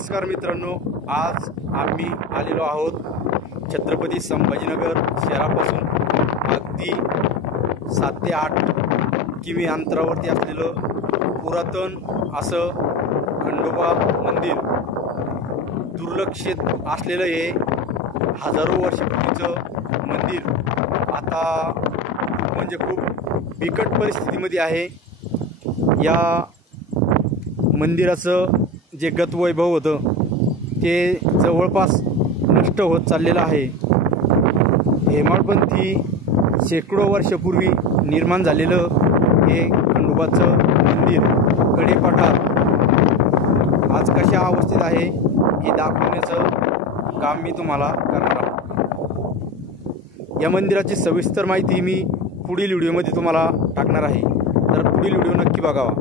नमस्कार मित्रांनो, आज आम्ही आलेलो आहोत छत्रपती संभाजीनगर शहरापासून अगदी 7 ते 8 किमी अंतरावरती असलेलं पुरातन असं खंडोबा मंदिर. दुर्लक्षित असलेलं हे हजारो वर्षापूर्वीचं मंदिर आता म्हणजे खूप बिकट परिस्थितीमध्ये आहे. या मंदिराचं जे गतवैभव होतं ते जवळपास नष्ट होत चाललेलं आहे. हेमाडपंथी शेकडो वर्षापूर्वी निर्माण झालेलं हे खंडोबाचं मंदिर कडेपठार आज कशा अवस्थेत आहे हे दाखवण्याचं काम मी तुम्हाला करणार आहे. या मंदिराची सविस्तर माहिती मी पुढील व्हिडिओमध्ये तुम्हाला टाकणार आहे, तर पुढील व्हिडिओ नक्की बघावा.